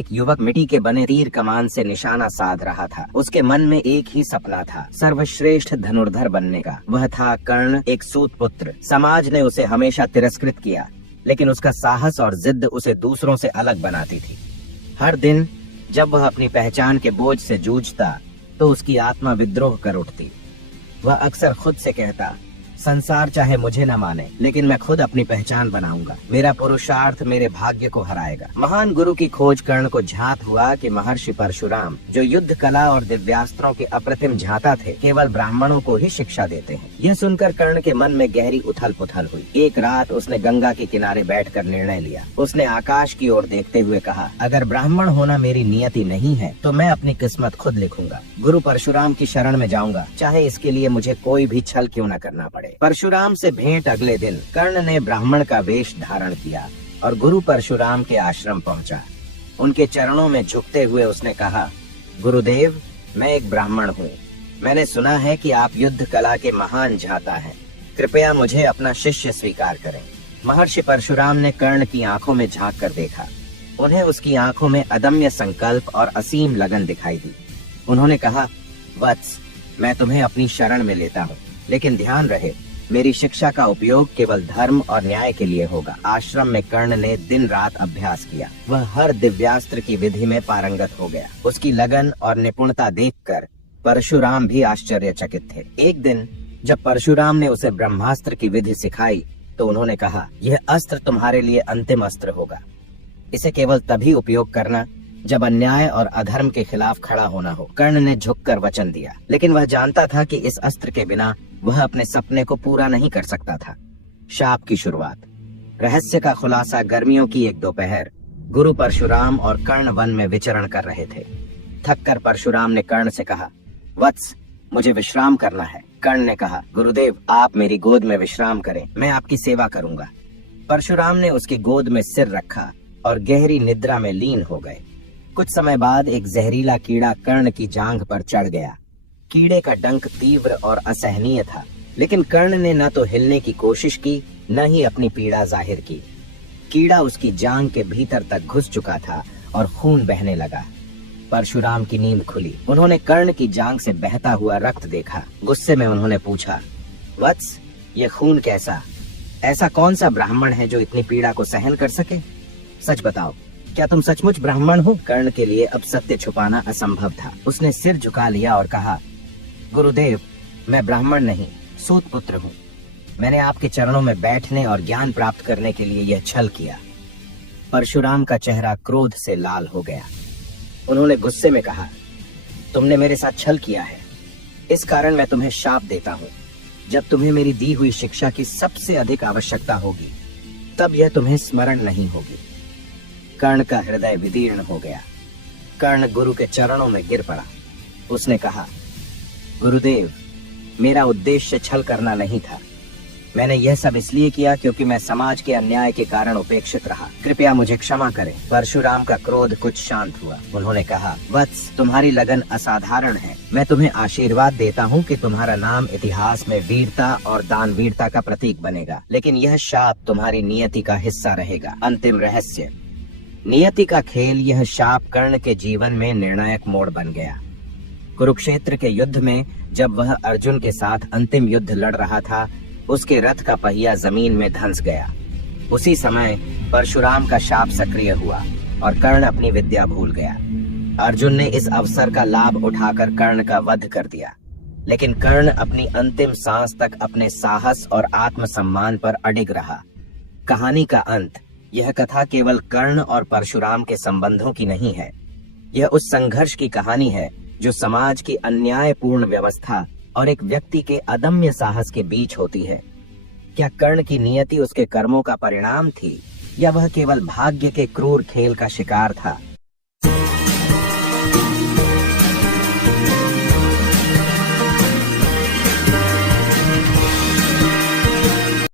एक युवक मिट्टी के बने तीर कमान से निशाना साध रहा था। उसके मन में एक ही सपना था, सर्वश्रेष्ठ धनुर्धर बनने का। वह था कर्ण, एक सूत पुत्र। समाज ने उसे हमेशा तिरस्कृत किया, लेकिन उसका साहस और जिद्द उसे दूसरों से अलग बनाती थी। हर दिन जब वह अपनी पहचान के बोझ से जूझता तो उसकी आत्मा विद्रोह कर उठती। वह अक्सर खुद से कहता, संसार चाहे मुझे न माने, लेकिन मैं खुद अपनी पहचान बनाऊंगा। मेरा पुरुषार्थ मेरे भाग्य को हराएगा। महान गुरु की खोज कर्ण को झात हुआ कि महर्षि परशुराम, जो युद्ध कला और दिव्यास्त्रों के अप्रतिम झाता थे, केवल ब्राह्मणों को ही शिक्षा देते हैं। यह सुनकर कर्ण के मन में गहरी उथल पुथल हुई। एक रात उसने गंगा के किनारे बैठकर निर्णय लिया। उसने आकाश की ओर देखते हुए कहा, अगर ब्राह्मण होना मेरी नियति नहीं है तो मैं अपनी किस्मत खुद लिखूंगा। गुरु परशुराम की शरण में जाऊंगा, चाहे इसके लिए मुझे कोई भी छल क्यों न करना पड़े। परशुराम से भेंट अगले दिन कर्ण ने ब्राह्मण का वेश धारण किया और गुरु परशुराम के आश्रम पहुंचा। उनके चरणों में झुकते हुए उसने कहा, गुरुदेव, मैं एक ब्राह्मण हूँ। मैंने सुना है कि आप युद्ध कला के महान झाता हैं। कृपया मुझे अपना शिष्य स्वीकार करें। महर्षि परशुराम ने कर्ण की आंखों में झांक कर देखा। उन्हें उसकी आंखों में अदम्य संकल्प और असीम लगन दिखाई दी। उन्होंने कहा, वत्स, मैं तुम्हें अपनी शरण में लेता हूँ, लेकिन ध्यान रहे, मेरी शिक्षा का उपयोग केवल धर्म और न्याय के लिए होगा। आश्रम में कर्ण ने दिन रात अभ्यास किया। वह हर दिव्यास्त्र की विधि में पारंगत हो गया। उसकी लगन और निपुणता देखकर परशुराम भी आश्चर्यचकित थे। एक दिन जब परशुराम ने उसे ब्रह्मास्त्र की विधि सिखाई तो उन्होंने कहा, यह अस्त्र तुम्हारे लिए अंतिम अस्त्र होगा। इसे केवल तभी उपयोग करना जब अन्याय और अधर्म के खिलाफ खड़ा होना हो। कर्ण ने झुककर वचन दिया, लेकिन वह जानता था कि इस अस्त्र के बिना वह अपने सपने को पूरा नहीं कर सकता था। शाप की शुरुआत। रहस्य का खुलासा। गर्मियों की एक दोपहर, गुरु परशुराम और कर्ण वन में विचरण कर रहे थे। थककर परशुराम ने कर्ण से कहा, वत्स, मुझे विश्राम करना है। कर्ण ने कहा, गुरुदेव, आप मेरी गोद में विश्राम करें, मैं आपकी सेवा करूंगा। परशुराम ने उसकी गोद में सिर रखा और गहरी निद्रा में लीन हो गए। कुछ समय बाद एक जहरीला कीड़ा कर्ण की जांघ पर चढ़ गया। कीड़े का डंक तीव्र और असहनीय था, लेकिन कर्ण ने न तो हिलने की कोशिश की, न ही अपनी पीड़ा जाहिर की। कीड़ा उसकी जांघ के भीतर तक घुस चुका था और खून बहने लगा। परशुराम की नींद खुली। उन्होंने कर्ण की जांघ से बहता हुआ रक्त देखा। गुस्से में उन्होंने पूछा, वत्स, ये खून कैसा? ऐसा कौन सा ब्राह्मण है जो इतनी पीड़ा को सहन कर सके? सच बताओ, क्या तुम सचमुच ब्राह्मण हो? कर्ण के लिए अब सत्य छुपाना असंभव था। उसने सिर झुका लिया और कहा, गुरुदेव, मैं ब्राह्मण नहीं, सूत पुत्र हूँ। मैंने आपके चरणों में बैठने और ज्ञान प्राप्त करने के लिए यह छल किया। परशुराम का चेहरा क्रोध से लाल हो गया। उन्होंने गुस्से में कहा, तुमने मेरे साथ छल किया है, इस कारण मैं तुम्हें शाप देता हूँ। जब तुम्हें मेरी दी हुई शिक्षा की सबसे अधिक आवश्यकता होगी, तब यह तुम्हें स्मरण नहीं होगी। कर्ण का हृदय विदीर्ण हो गया। कर्ण गुरु के चरणों में गिर पड़ा। उसने कहा, गुरुदेव, मेरा उद्देश्य छल करना नहीं था। मैंने यह सब इसलिए किया क्योंकि मैं समाज के अन्याय के कारण उपेक्षित रहा। कृपया मुझे क्षमा करें। परशुराम का क्रोध कुछ शांत हुआ। उन्होंने कहा, वत्स, तुम्हारी लगन असाधारण है। मैं तुम्हें आशीर्वाद देता हूँ कि तुम्हारा नाम इतिहास में वीरता और दानवीरता का प्रतीक बनेगा, लेकिन यह शाप तुम्हारी नियति का हिस्सा रहेगा। अंतिम रहस्य। नियति का खेल। यह शाप कर्ण के जीवन में निर्णायक मोड़ बन गया। कुरुक्षेत्र के युद्ध में जब वह अर्जुन के साथ अंतिम युद्ध लड़ रहा था, उसके रथ का पहिया जमीन में धंस गया। उसी समय परशुराम का शाप सक्रिय हुआ और कर्ण अपनी विद्या भूल गया। अर्जुन ने इस अवसर का लाभ उठाकर कर्ण का वध कर दिया, लेकिन कर्ण अपनी अंतिम सांस तक अपने साहस और आत्मसम्मान पर अडिग रहा। कहानी का अंत। यह कथा केवल कर्ण और परशुराम के संबंधों की नहीं है। यह उस संघर्ष की कहानी है जो समाज की अन्यायपूर्ण व्यवस्था और एक व्यक्ति के अदम्य साहस के बीच होती है। क्या कर्ण की नियति उसके कर्मों का परिणाम थी, या वह केवल भाग्य के क्रूर खेल का शिकार था?